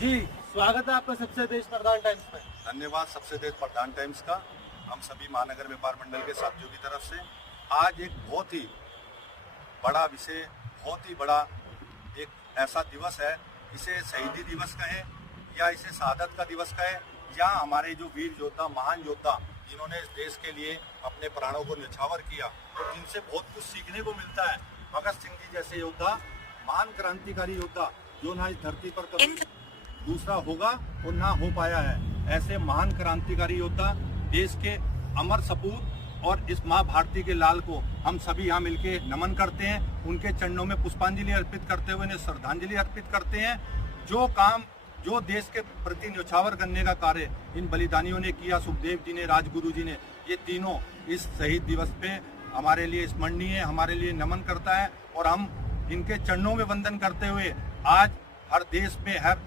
जी, स्वागत है आपका सबसे देश प्रधान टाइम्स में। धन्यवाद सबसे देश प्रधान टाइम्स का। हम सभी महानगर व्यापार मंडल के साथियों की तरफ से आज एक बहुत ही बड़ा विषय, बहुत ही बड़ा एक ऐसा दिवस है, इसे शहीदी दिवस कहें या इसे शहादत का दिवस कहें, या हमारे जो वीर योद्धा, महान योद्धा जिन्होंने इस देश के लिए अपने प्राणों को न्यौछावर किया और जिनसे बहुत कुछ सीखने को मिलता है। भगत सिंह जी जैसे योद्धा, महान क्रांतिकारी योद्धा जो ना इस धरती पर कभी दूसरा होगा और ना हो पाया है। ऐसे महान क्रांतिकारी योद्धा, देश के अमर सपूत और इस माँ भारती के लाल को हम सभी यहाँ मिलके नमन करते हैं। उनके चरणों में पुष्पांजलि अर्पित करते हुए उन्हें श्रद्धांजलि अर्पित करते हैं। जो काम, जो देश के प्रति न्यौछावर करने का कार्य इन बलिदानियों ने किया, सुखदेव जी ने, राजगुरु जी ने, ये तीनों इस शहीद दिवस पे हमारे लिए स्मरणीय, हमारे लिए नमन करता है। और हम इनके चरणों में वंदन करते हुए आज हर देश में, हर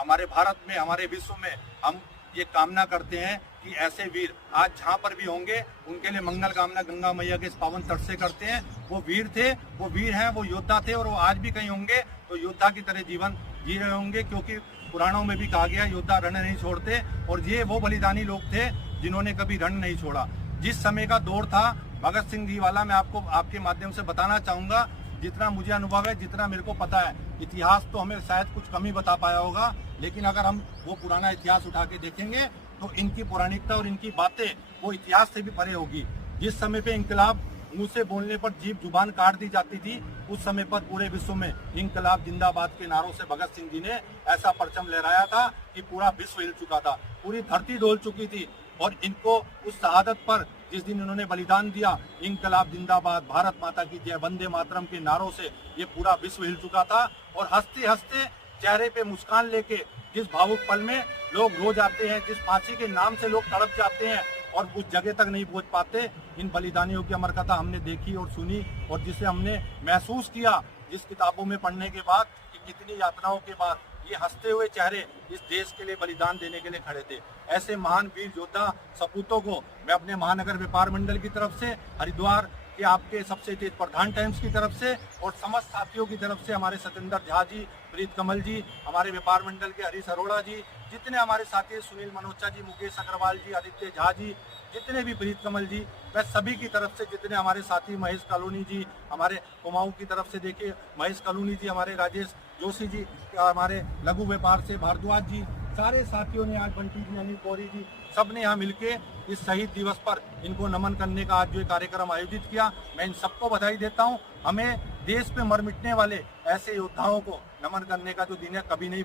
हमारे भारत में, हमारे विश्व में हम ये कामना करते हैं कि ऐसे वीर आज जहाँ पर भी होंगे उनके लिए मंगल कामना गंगा मैया के इस पावन तट से करते हैं। वो वीर थे, वो वीर हैं, वो योद्धा थे और वो आज भी कहीं होंगे तो योद्धा की तरह जीवन जी रहे होंगे, क्योंकि पुराणों में भी कहा गया योद्धा रण नहीं छोड़ते। और ये वो बलिदानी लोग थे जिन्होंने कभी रण नहीं छोड़ा। जिस समय का दौर था भगत सिंह जी वाला, मैं आपको आपके माध्यम से बताना चाहूँगा। जितना मुझे अनुभव है, जितना मेरे को पता है, इतिहास तो हमें शायद कुछ कम ही बता पाया होगा, लेकिन अगर हम वो पुराना इतिहास उठा के देखेंगे तो इनकी पौराणिकता और इनकी बातें वो इतिहास से भी परे होगी। जिस समय पे इंकलाब मुंह से बोलने पर जीभ जुबान काट दी जाती थी, उस समय पर पूरे विश्व में इंकलाब जिंदाबाद के नारों से भगत सिंह जी ने ऐसा परचम लहराया था कि पूरा विश्व हिल चुका था, पूरी धरती डोल चुकी थी। और इनको उस शहादत पर जिस दिन इन्होंने बलिदान दिया, इंकलाब जिंदाबाद, भारत माता की जय, वंदे मातरम के नारों से ये पूरा विश्व हिल चुका था। और हंसते हंसते चेहरे पे मुस्कान लेके जिस भावुक पल में लोग रो जाते हैं, जिस फांसी के नाम से लोग तड़प जाते हैं और उस जगह तक नहीं पहुंच पाते, इन बलिदानियों की अमर कथा हमने देखी और सुनी और जिसे हमने महसूस किया जिस किताबों में पढ़ने के बाद कि कितनी यातनाओं के बाद ये हंसते हुए चेहरे इस देश के लिए बलिदान देने के लिए खड़े थे। ऐसे महान वीर योद्धा सपूतों को मैं अपने महानगर व्यापार मंडल की तरफ से, हरिद्वार के आपके सबसे तेज प्रधान टाइम्स की तरफ से और समस्त साथियों की तरफ से, हमारे सतेंद्र झा जी, प्रीत कमल जी, हमारे व्यापार मंडल के हरीश अरोड़ा जी, जितने हमारे साथी सुनील मनोचा जी, मुकेश अग्रवाल जी, आदित्य झा जी, जितने भी प्रीत कमल जी, मैं सभी की तरफ से, जितने हमारे साथी महेश कॉलोनी जी, हमारे कुमाऊं की तरफ से देखिए महेश कॉलोनी जी, हमारे राजेश जोशी जी, हमारे लघु व्यापार से भारद्वाज जी, सारे साथियों ने, आज बंटी जी, अनिल गौरी जी, सब ने यहाँ मिलके इस शहीद दिवस पर इनको नमन करने का आज जो कार्यक्रम आयोजित किया, मैं इन सबको बधाई देता हूँ। हमें देश पे मर मिटने वाले ऐसे योद्धाओं को नमन करने का जो दिन है कभी नहीं